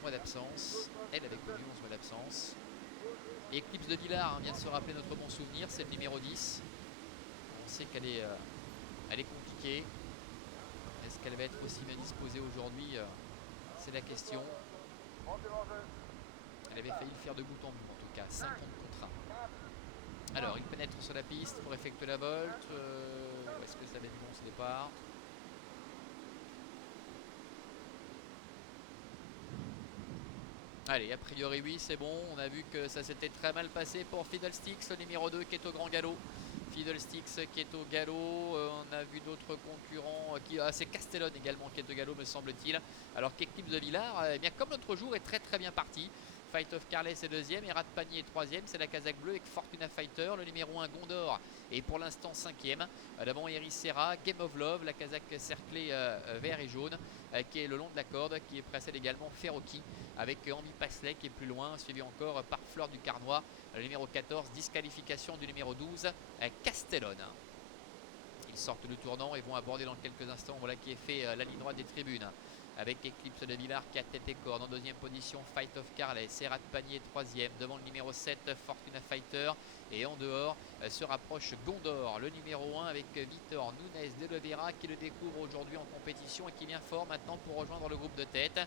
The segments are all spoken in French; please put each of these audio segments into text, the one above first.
mois d'absence. Elle avait connu 11 mois d'absence. Eclipse de Villars vient de se rappeler notre bon souvenir, c'est le numéro 10. On sait qu'elle est, elle est compliquée. Est-ce qu'elle va être aussi bien disposée aujourd'hui? C'est la question. Elle avait failli le faire de bout en bout en tout cas, 50 contre 1. Alors il pénètre sur la piste pour effectuer la volte. Est-ce que ça va être bon ce départ? Allez, a priori oui, c'est bon. On a vu que ça s'était très mal passé pour Fiddlesticks, le numéro 2 qui est au grand galop. Fiddlesticks qui est au galop. On a vu d'autres concurrents. C'est Castellone également qui est au galop, me semble-t-il. Alors qu'Eclipse de Villars, eh bien, comme l'autre jour, est très très bien parti. Fight of Carles est deuxième, Erat Panier est troisième, c'est la Kazakh bleue avec Fortuna Fighter, le numéro 1 Gondor est pour l'instant cinquième. Devant Eris Serra, Game of Love, la Kazakh cerclée vert et jaune, qui est le long de la corde, qui précède également Feroki avec Ambi Pasley qui est plus loin, suivi encore par Fleur du Carnois, le numéro 14, disqualification du numéro 12, Castellone. Ils sortent du tournant et vont aborder dans quelques instants, voilà qui est fait la ligne droite des tribunes. Avec Eclipse de Villars qui a tête et corde. En deuxième position, Fight of Carles. Serrat Panier troisième. Devant le numéro 7, Fortuna Fighter. Et en dehors se rapproche Gondor, le numéro 1 avec Victor Nunes de Oliveira qui le découvre aujourd'hui en compétition et qui vient fort maintenant pour rejoindre le groupe de tête.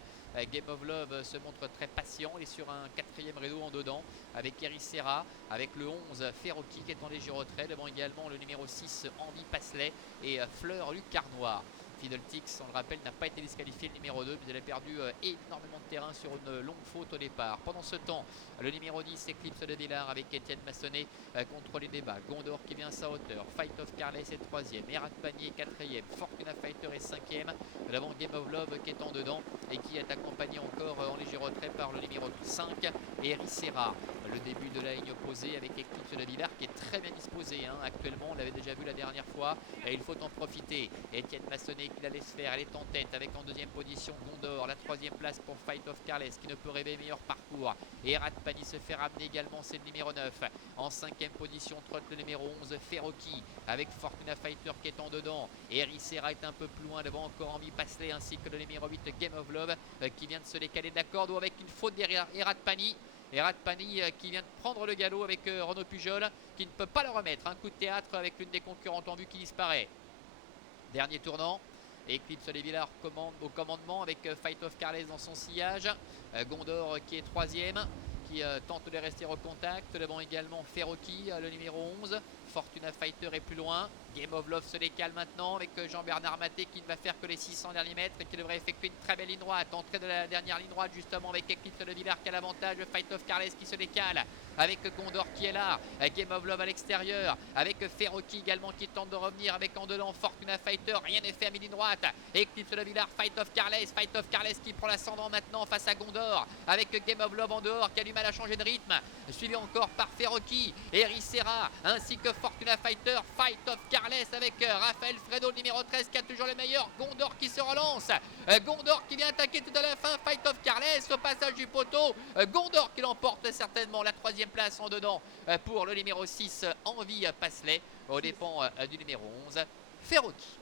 Game of Love se montre très patient. Il est sur un quatrième rideau en dedans avec Eris Serra, avec le 11 Feroki qui est en léger retrait. Devant également le numéro 6 Andy Pasley et Fleur Lucarnois. Fiddlesticks, on le rappelle, n'a pas été disqualifié, le numéro 2, mais elle a perdu énormément de terrain sur une longue faute au départ. Pendant ce temps, le numéro 10, Eclipse de Villars avec Étienne Massonnet contre les débats. Gondor qui vient à sa hauteur. Fight of Carles est troisième. Erat Panier est quatrième. Fortuna Fighter est cinquième. Devant Game of Love qui est en dedans et qui est accompagné encore en léger retrait par le numéro 5, Eris Serra. Le début de la ligne opposée avec Eclipse de Villars qui est très bien disposé actuellement. On l'avait déjà vu la dernière fois et il faut en profiter. Étienne Massonnet qui la laisse faire, elle est en tête avec en deuxième position Gondor, la troisième place pour Fight of Carles qui ne peut rêver meilleur parcours. Et Erat Panier se fait ramener également, c'est le numéro 9. En cinquième position trotte le numéro 11 Feroki avec Fortuna Fighter qui est en dedans. Et Eris Serra est un peu plus loin devant encore Ambi Pasley ainsi que le numéro 8 Game of Love qui vient de se décaler de la corde ou avec une faute derrière Erat Panier. Erat Panier qui vient de prendre le galop avec Renaud Pujol qui ne peut pas le remettre. Un coup de théâtre avec l'une des concurrentes en vue qui disparaît. Dernier tournant. Eclipse de Villars au commandement avec Fight of Carles dans son sillage. Gondor qui est troisième, qui tente de rester au contact. Devant également Feroki, le numéro 11. Fortuna Fighter est plus loin. Game of Love se décale maintenant avec Jean-Bernard Maté qui ne va faire que les 600 derniers mètres et qui devrait effectuer une très belle ligne droite. Entrée de la dernière ligne droite justement avec Eclipse de Villars qui a l'avantage. Fight of Carles qui se décale avec Gondor qui est là. Game of Love à l'extérieur avec Feroki également qui tente de revenir avec en dedans Fortuna Fighter. Rien n'est fait à mi-ligne droite. Eclipse de Villars, Fight of Carles qui prend l'ascendant maintenant face à Gondor avec Game of Love en dehors qui a du mal à changer de rythme. Suivi encore par Feroki, Eris Serra ainsi que Fortuna Fighter. Fight of Carles avec Raphaël Fredo, le numéro 13 qui a toujours le meilleur. Gondor qui se relance. Gondor qui vient attaquer tout à la fin. Fight of Carles au passage du poteau. Gondor qui l'emporte certainement la troisième place en dedans pour le numéro 6 Envie Pasley aux dépens du numéro 11 Feroki.